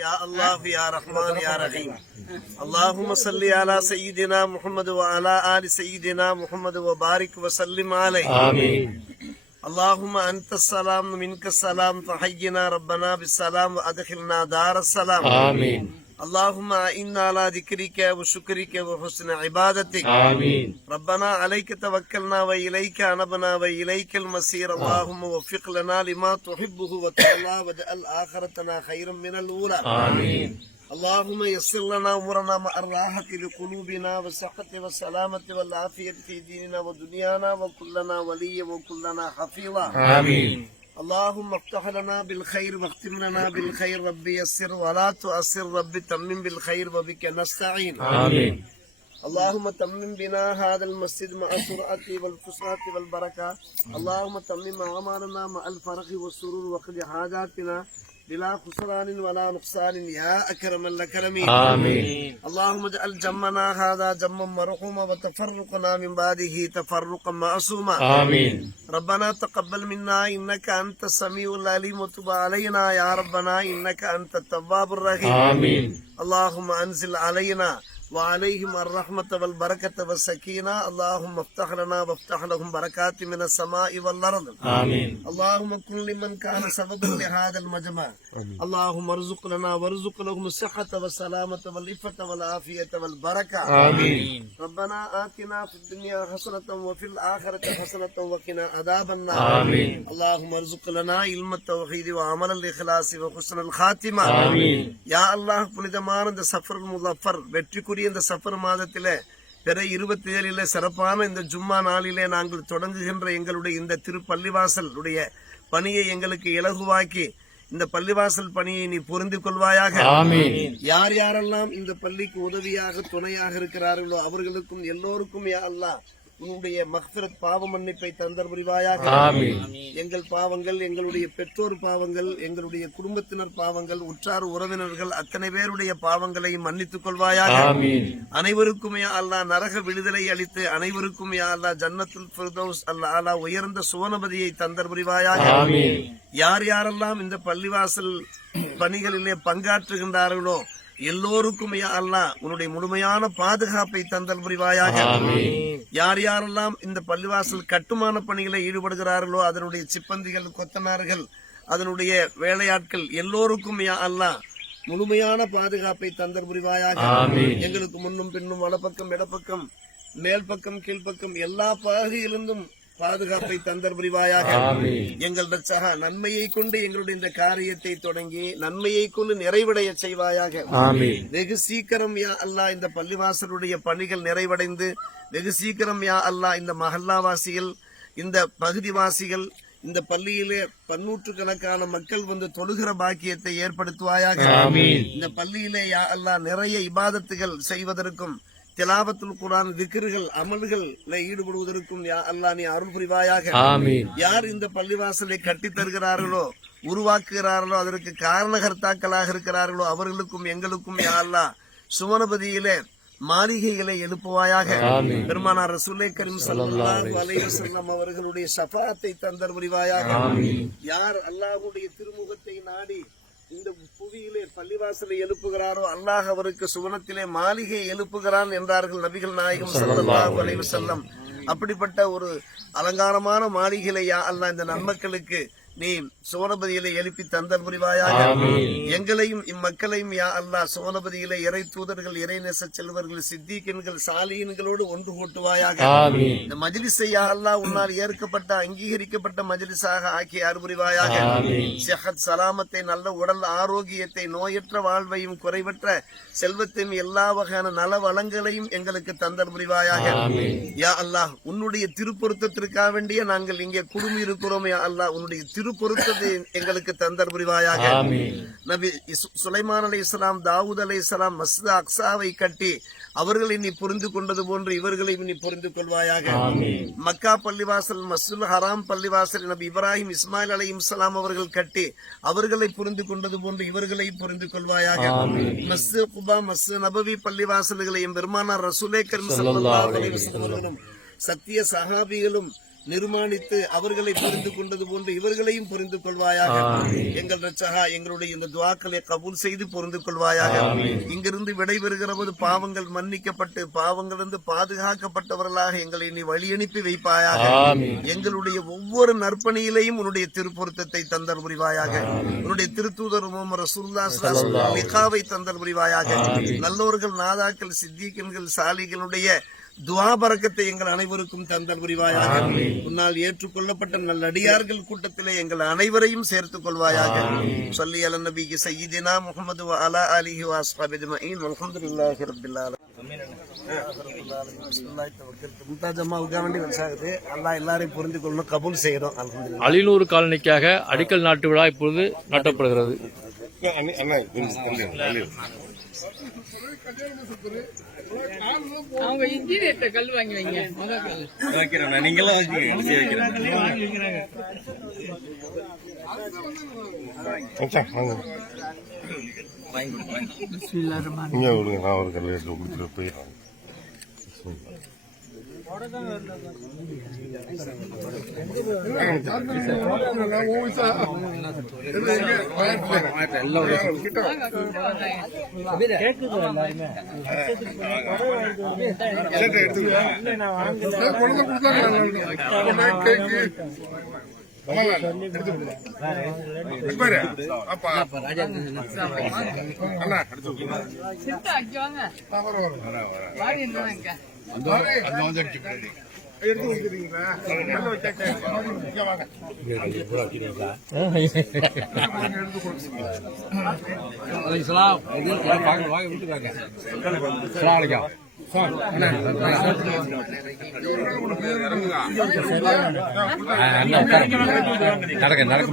يا الله يا رحمن يا رحيم. اللهم صل على سيدنا محمد وعلى آل سيدنا محمد وبارك وسلم عليه. آمين. اللهم أنت السلام منك السلام فحينا ربنا بالسلام وأدخلنا دار السلام. آمين. اللهم إنا على ذكرك وشكرك وحسن عبادتك. آمين. ربنا عليك توكلنا وإليك أنبنا وإليك المصير. اللهم وفق لنا لما تحبه وترضى واجعل آخرتنا خيرا من الأولى. آمين. اللهم يسر لنا أمورنا مع الراحة لقلوبنا والصحة والسلامة والعافية في ديننا ودنيانا. وكلنا وليا وكلنا حفيظا. آمين. اللهم افتح لنا بالخير واختم لنا بالخير ربي يسر ولا تؤسر ربي تمم بالخير وبك نستعين. آمين. اللهم تمم بنا هذا المسجد مع السرعة والفسحة والبركة. اللهم تمم أعمالنا مع الفرح والسرور وقد حاجاتنا بلا خسران ولا نقصان يا أكرم الأكرمين. آمين. اللهم اجعل جمنا هذا جما مرحوما وتفرقنا من بعده تفرقا معصوما. آمين. ربنا تقبل منا إنك أنت السميع العليم وتب علينا يا ربنا إنك أنت التواب الرحيم. آمين. اللهم أنزل علينا وعليهم الرحمة والبركة والسكينة اللهم افتح لنا وافتح لهم بركات من السماء والأرض آمين اللهم كن لمن كان سببا لهذا المجمع اللهم ارزق لنا وارزق لهم الصحة والسلامة والعفة والعافية والبركة آمين ربنا آتنا في الدنيا حسنة وفي الآخرة حسنة وقنا عذاب النار آمين اللهم ارزق لنا علم التوحيد وعمل الإخلاص وحسن الخاتمة آمين யா அல்லாஹ் புனிதமான இந்த சஃபர் முலஃபர் வெற்றிக்குரிய இந்த சஃபர் மாதத்திலே பிற இருபத்தி ஏழிலே சிறப்பான இந்த ஜும்மா நாளிலே நாங்கள் தொடங்குகின்ற எங்களுடைய இந்த திருப்பள்ளிவாசலுடைய பணியை எங்களுக்கு இலகுவாக்கி இந்த பள்ளிவாசல் பணியை நீ புரிந்து கொள்வாயாக. யார் யாரெல்லாம் இந்த பள்ளிக்கு உதவியாக துணையாக இருக்கிறார்களோ அவர்களுக்கும் எல்லோருக்கும் யா உன்னுடைய மக்ஃபிரத் பாவ மன்னிப்பை தந்தர் புரிவாயாக. எங்கள் பாவங்கள் எங்களுடைய பெற்றோர் பாவங்கள் எங்களுடைய குடும்பத்தினர் பாவங்கள் உற்றார் உறவினர்கள் அத்தனை பேருடைய பாவங்களையும் மன்னித்துக் கொள்வாயாக. அனைவருக்கும் யா அல்லாஹ் நரக விடுதலை அளித்து அனைவருக்கும் யா அல்லாஹ் ஜன்னத்துல் ஃபிர்தௌஸ் அல்லா அலா உயர்ந்த சுவனபதியை தந்தர் புரிவாயாக. யார் யாரெல்லாம் இந்த பள்ளிவாசல் பணிகளிலே பங்காற்றுகின்றார்களோ எல்லோருக்கும் அல்லாஹ் உன்னுடைய முழுமையான பாதுகாப்பை தந்தல் புரிவாயாக. யார் யாரெல்லாம் இந்த பள்ளிவாசல் கட்டுமான பணிகளை ஈடுபடுகிறார்களோ அதனுடைய சிப்பந்திகள் கொத்தனார்கள் அதனுடைய வேலையாட்கள் எல்லோருக்கும் யா அல்லாஹ் முழுமையான பாதுகாப்பை தந்தர் புரிவாயாக. எங்களுக்கு முன்னும் பின்னும் வலப்பக்கம் இடப்பக்கம் மேல் பக்கம் கீழ்ப்பக்கம் எல்லா பகுதியிலிருந்தும் பாதுகாப்பை தந்தர் புரிவாயாக ஆமீன். எங்கள் ரட்சகா நன்மையை கொண்டு எங்களுடைய இந்த காரியத்தை தொடங்கி நன்மையை கொண்டு நிறைவடைய செய்வாயாக. வெகு சீக்கிரம் யா அல்லாஹ் இந்த பள்ளிவாசலுடைய பணிகள் நிறைவடைந்து வெகு சீக்கிரம் யா அல்லாஹ் இந்த மஹல்லாவாசிகள் இந்த பகுதிவாசிகள் இந்த பள்ளியிலே பன்னூற்றுக்கணக்கான மக்கள் வந்து தொழுகிற பாக்கியத்தை ஏற்படுத்துவாயாக. இந்த பள்ளியிலே யா அல்லாஹ் நிறைய இபாதத்துகள் செய்வதற்கும் திலாவத்துல் குரான் விக்கிர்கள் அமல்கள்ல ஈடுபடுவதற்கும் யா அல்லாஹ் நீ அருள் புரிவாயாக. யார் இந்த பள்ளிவாசலை கட்டித் தருகிறார்களோ உருவாக்குகிறார்களோ அதற்கு காரணகர்த்தாக்களாக இருக்கிறார்களோ அவர்களுக்கும் எங்களுக்கும் யா அல்லாஹ் சுவனபதியிலே மாளிகைகளை எழுப்புவாயாக. பெருமானார் ரசூலை கரீம் ஸல்லல்லாஹு அலைஹி வஸல்லம் அவர்களுடைய ஷஃபாத்தை தந்தர் புரிவாயாக யார் அல்லாஹ்வுடைய திருமுகத்தை நாடி இந்த புவியிலே பள்ளிவாசலை எழுப்புகிறாரோ அல்லாஹ் அவருக்கு சுவனத்திலே மாளிகை எழுப்புகிறான் என்றார்கள் நபிகள் நாயகம் ஸல்லல்லாஹு அலைஹி வஸல்லம். அப்படிப்பட்ட ஒரு அலங்காரமான மாளிகையிலே யா அல்லாஹ் இந்த நன்மக்களுக்கு நீ சுவனபதியிலே எழுப்பி தந்தல் புரிவாயாக? எங்களையும் இம்மக்களையும் யா அல்லாஹ் சுவனபதியிலே இறை தூதர்கள் இறை நேச செல்வர்கள் சித்திகன்கள் சாலியன்களோடு ஒன்று கூட்டுவாயாக? இந்த மஜ்லிஸை யா அல்லாஹ் உன்னால் ஏற்கப்பட்ட அங்கீகரிக்கப்பட்ட மஜ்லிஸாக ஆக்கி அருபுரிவாயாக செஹத் சலாமத்தை நல்ல உடல் ஆரோக்கியத்தை நோயற்ற வாழ்வையும் குறைவற்ற செல்வத்தையும் எல்லா வகையான நல வளங்களையும் எங்களுக்கு தந்தர் புரிவாயாக? யா அல்லாஹ் உன்னுடைய திருப்பொருத்தத்திற்காக வேண்டிய நாங்கள் இங்கே குடுமி இருக்கிறோம் யா அல்லாஹ் உன்னுடைய திருப்பொருத்தத்தை எங்களுக்கு தந்தர் புரிவாயாக நபி சுலைமான் அலை இஸ்லாம் தாவூத் அலை இஸ்லாம் மஸ்ஜித் அக்ஸாவை கட்டி அவர்களை நீ புரிந்து கொண்டது போன்று இவர்களையும் நீ புரிந்து கொள்வாயாக. மக்கா பள்ளிவாசல் மஸ்ஜித் ஹராம் பள்ளிவாசல் நபி இப்ராஹிம் இஸ்மாயில் அலை இஸ்லாம் அவர்கள் கட்டி அவர்களை புரிந்து கொண்டது போன்று இவர்களை புரிந்து கொள்வாயாக. மஸ்ஜித் குபா மஸ்ஜித் நபவி பள்ளிவாசல்களையும் பெருமானார் ரசூலே கரும் சத்திய சஹாபிகளும் நிர்மாணித்து அவர்களை புரிந்து கொண்டது போன்று இவர்களையும் புரிந்து கொள்வாயாக. எங்கள் ரச்சகா எங்களுடைய இந்த துவாக்களை கபூல் செய்து புரிந்து கொள்வாயாக. இங்கிருந்து விடைபெறுகிற போது பாவங்கள் மன்னிக்கப்பட்டு பாவங்களிலிருந்து பாதுகாக்கப்பட்டவர்களாக எங்களை நீ வழியனுப்பி வைப்பாயாக. எங்களுடைய ஒவ்வொரு நற்பணியிலையும் உன்னுடைய திருப்பொருத்தத்தை தந்தர் புரிவாயாக. உன்னுடைய திருத்தூதர் முகமது ரசூல்லா லிகாவை தந்தர் புரிவாயாக. நல்லோர்கள் நாதாக்கள் சித்திகன்கள் சாலிகளுடைய துவாபரக்கத்தை எங்கள் அனைவருக்கும் தந்தல் புரிவாயாக. உன்னால் ஏற்றுக்கொள்ளப்பட்ட நல்லடியார்கள் கூட்டத்திலே எங்கள் அனைவரையும் சேர்த்துக் கொள்வாயாக. சொல்லி அல நபி சையீதினா முகமது அலா அலிஹி வாஸ்ஹாபி அஜ்மஈன். அல்ஹம்துலில்லாஹி ரப்பில் புரிந்து கொள்ளணும் கபூல் அல்ஹம்துலில்லாஹ். அலினூர் காலனிக்காக அடிக்கல் நாட்டு விழா இப்பொழுது நடத்தப்படுகிறது அவங்க இன்ஜினியர்கிட்ட கல் வாங்கி வைங்க. முத கல். இங்கே விடுங்க. நான் ஒரு கல் எடுத்து கொடுத்துட்டு போயிடுறேன். சித்தா அக்கி வாங்க. வாடி இருந்தாங்க நடக்க நடக்க